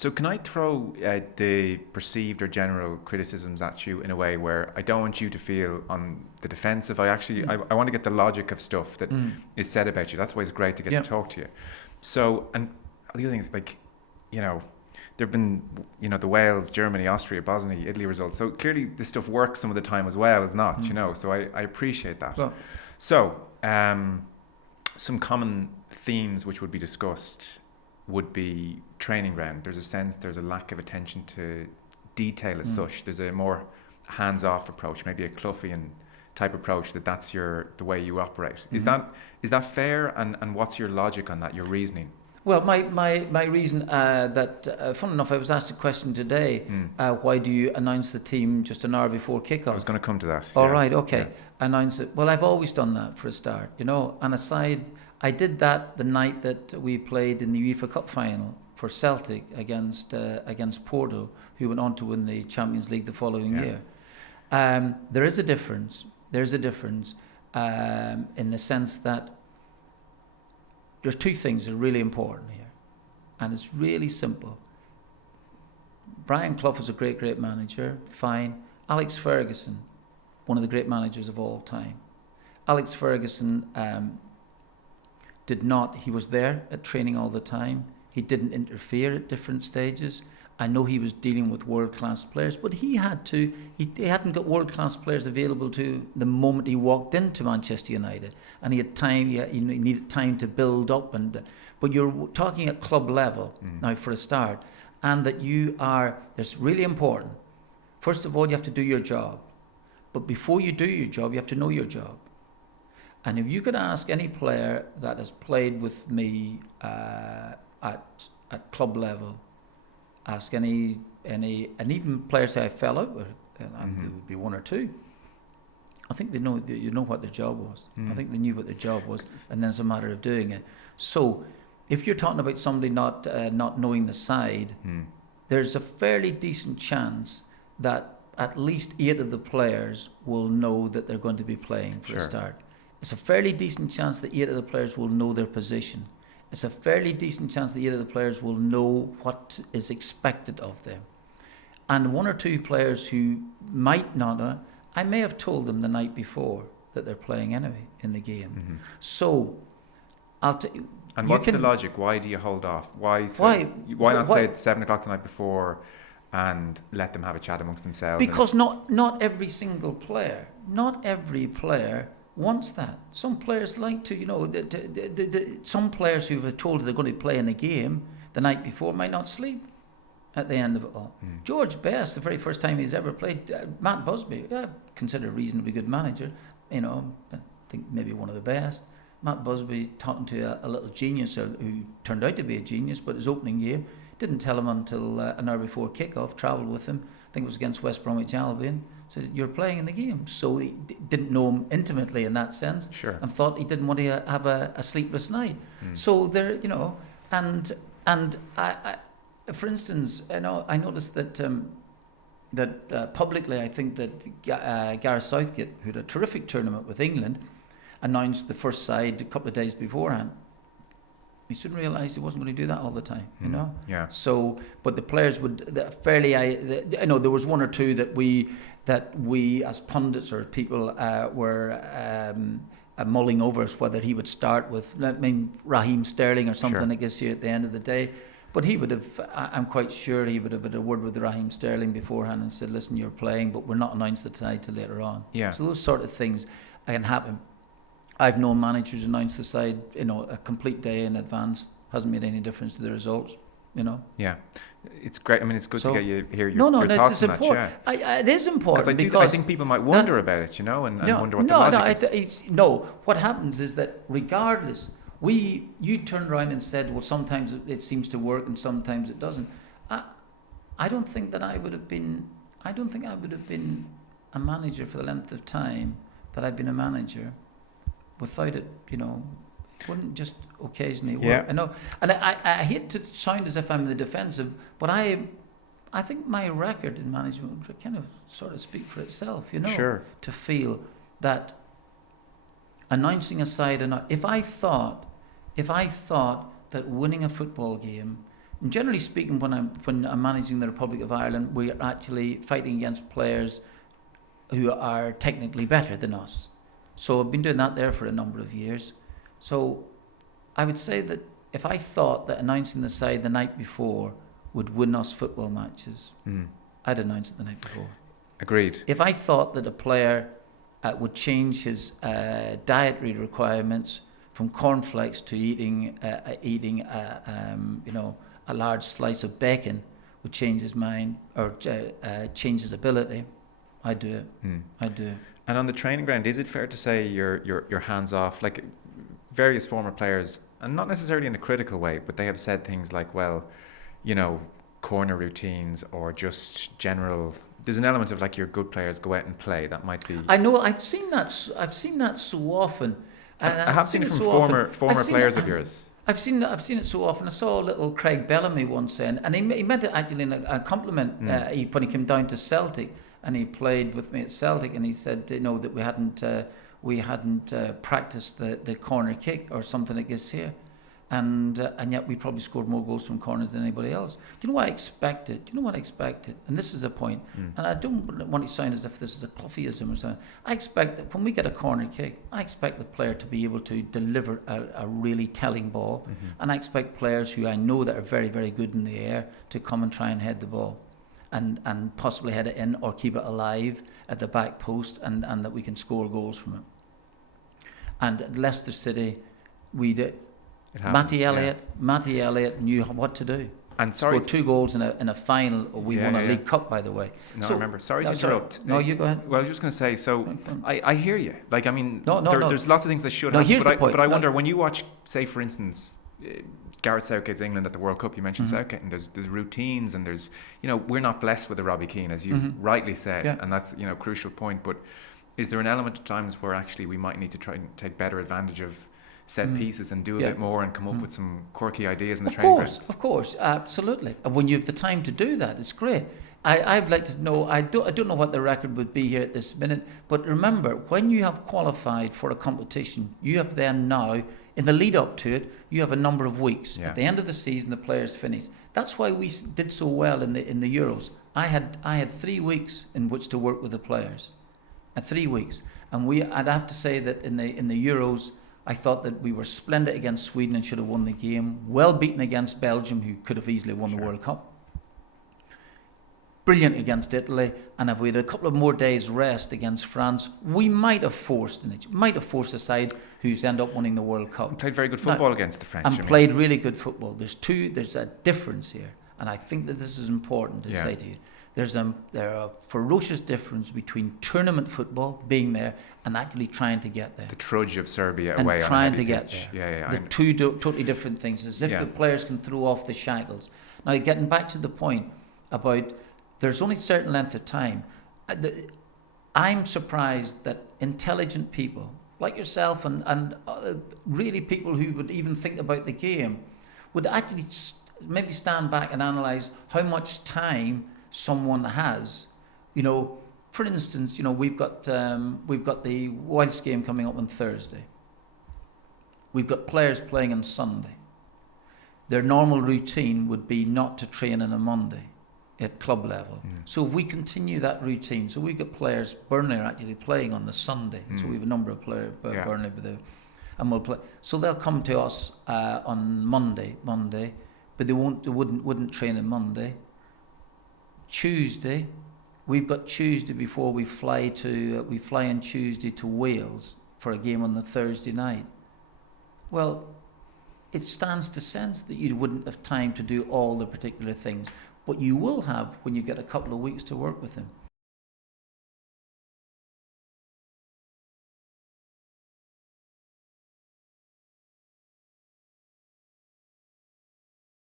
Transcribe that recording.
So can I throw the perceived or general criticisms at you in a way where I don't want you to feel on the defensive. I want to get the logic of stuff that is said about you. That's why it's great to get to talk to you. So, and the other thing is, like, you know, there have been, you know, the Wales, Germany, Austria, Bosnia, Italy results. So clearly this stuff works some of the time as well as not, you know. So I appreciate that. Well, so some common themes which would be discussed would be training ground. There's a lack of attention to detail as such. There's a more hands-off approach, maybe a Cloughian type approach, that's the way you operate. Is that fair? And what's your logic on that, your reasoning? Well, my reason fun enough, I was asked a question today, why do you announce the team just an hour before kickoff? I was going to come to that. All right, okay. Yeah. Announce it. Well, I've always done that for a start, you know. And aside, I did that the night that we played in the UEFA Cup final for Celtic against Porto, who went on to win the Champions League the following year. There is a difference. There's a difference in the sense that there's two things that are really important here, and it's really simple. Brian Clough is a great manager, fine. Alex Ferguson, one of the great managers of all time. Alex Ferguson he was there at training all the time. He didn't interfere at different stages. I know he was dealing with world-class players, but he hadn't got world-class players available to the moment he walked into Manchester United, and he had time. He needed time to build up, but you're talking at club level now for a start, and that's really important. First of all, you have to do your job, but before you do your job, you have to know your job. And if you could ask any player that has played with me at club level, ask any, and even players that I fell out with, and there would be one or two. I think they know what their job was. I think they knew what their job was, and then it's a matter of doing it. So, if you're talking about somebody not knowing the side, there's a fairly decent chance that at least 8 of the players will know that they're going to be playing for a start. It's a fairly decent chance that 8 of the players will know their position. It's a fairly decent chance that 8 of the players will know what is expected of them. And 1 or 2 players who might not know, I may have told them the night before that they're playing anyway in the game. So, I'll tell you. And what's the logic? Why do you hold off? Why not say it's 7 o'clock the night before and let them have a chat amongst themselves? Because not every single player, not every player wants that. Some players like to, you know, some players who are told they're going to play in a game the night before might not sleep at the end of it all. George Best, the very first time he's ever played, Matt Busby, considered a reasonably good manager, you know, I think maybe one of the best. Matt Busby talking to a little genius who turned out to be a genius, but his opening game didn't tell him until an hour before kickoff, travelled with him, I think it was against West Bromwich Albion, said, you're playing in the game. So he didn't know him intimately in that sense, and thought he didn't want to have a sleepless night. So there, you know, and I for instance, I noticed that publicly, I think that Gareth Southgate, who had a terrific tournament with England, announced the first side a couple of days beforehand. He soon realised he wasn't going to do that all the time, you know. Yeah. So, but the players would fairly. I know there was 1 or 2 that we as pundits or people were mulling over whether he would start with. I mean, Raheem Sterling or something. I guess here at the end of the day, but he would have. I'm quite sure he would have had a word with Raheem Sterling beforehand and said, "Listen, you're playing, but we're not announced it tonight till later on." Yeah. So those sort of things can happen. I've known managers announce the side, you know, a complete day in advance. Hasn't made any difference to the results, you know. Yeah, it's great. I mean, it's good to get you hear your thoughts on that. Yeah, it is important because I think people might wonder about it, you know, and wonder what the logic is. What happens is that regardless, you turned around and said, well, sometimes it seems to work and sometimes it doesn't. I don't think I would have been a manager for the length of time that I've been a manager without it, you know. It wouldn't just occasionally work. I know, and I hate to sound as if I'm the defensive, but I think my record in management would kind of sort of speak for itself, you know. Sure. To feel that announcing a side, if I thought that winning a football game And generally speaking, when I'm managing the Republic of Ireland, we're actually fighting against players who are technically better than us. So I've been doing that there for a number of years. So I would say that if I thought that announcing the side the night before would win us football matches, I'd announce it the night before. Agreed. If I thought that a player would change his dietary requirements from cornflakes to eating a large slice of bacon, would change his mind or change his ability, I'd do it. I'd do it. And on the training ground, is it fair to say you're hands off? Like various former players, and not necessarily in a critical way, but they have said things like, well, corner routines or just general. There's an element of like your good players go out and play. That might be. I know. I've seen that so often. And I have seen it from former players of yours. I've seen it so often. I saw little Craig Bellamy once saying, and he meant it actually in a compliment. When he came down to Celtic and he played with me at Celtic, and he said, that we hadn't practiced the corner kick or something like this here, and yet we probably scored more goals from corners than anybody else. Do you know what I expected? And this is a point. And I don't want to sound as if this is a Cloughieism or something. I expect that when we get a corner kick, I expect the player to be able to deliver a really telling ball, and I expect players who I know that are very, very good in the air to come and try and head the ball, and possibly head it in or keep it alive at the back post, and that we can score goals from it. And at Leicester City, we did. Matty Elliott knew what to do. And scored 2 goals in a final. We won a League Cup, by the way. No, I remember. Sorry to interrupt. No, you go ahead. Well, I was just going to say. So I hear you. Like, I mean, no. There's lots of things that should happen. But I wonder, when you watch, say, for instance, Gareth Southgate's England at the World Cup. You mentioned Southgate, and there's routines, and there's we're not blessed with a Robbie Keane, as you rightly said, and that's a crucial point. But is there an element of times where actually we might need to try and take better advantage of set pieces and do a bit more and come up with some quirky ideas in the training ground? Of course, absolutely. And when you have the time to do that, it's great. I'd like to know, I don't know what the record would be here at this minute, but remember, when you have qualified for a competition, you have then now, in the lead up to it, you have a number of weeks. At the end of the season, the players finish. That's why we did so well in the Euros. I had 3 weeks in which to work with the players. 3 weeks. And I'd have to say that in the Euros, I thought that we were splendid against Sweden and should have won the game. Well beaten against Belgium, who could have easily won the World Cup. Brilliant against Italy, and if we had a couple of more days rest against France, we might have forced a side who's end up winning the World Cup. We played very good football against the French. And played really good football. There's a difference here, and I think that this is important to say to you. There a ferocious difference between tournament football, being there, and actually trying to get there. The trudge of Serbia and away on trying a to heavy get pitch. there. The two totally different things, as if the players can throw off the shackles. Now, getting back to the point about there's only a certain length of time. I'm surprised that intelligent people like yourself and really people who would even think about the game would actually maybe stand back and analyse how much time someone has. For instance, we've got the Wales game coming up on Thursday. We've got players playing on Sunday. Their normal routine would be not to train on a Monday at club level. So if we continue that routine, so we've got players, Burnley are actually playing on the Sunday, so we have a number of players, Burnley, and we'll play. So they'll come to us on Monday, but they wouldn't train on Monday. Tuesday, we've got Tuesday before we fly on Tuesday to Wales for a game on the Thursday night. Well, it stands to sense that you wouldn't have time to do all the particular things. What you will have when you get a couple of weeks to work with them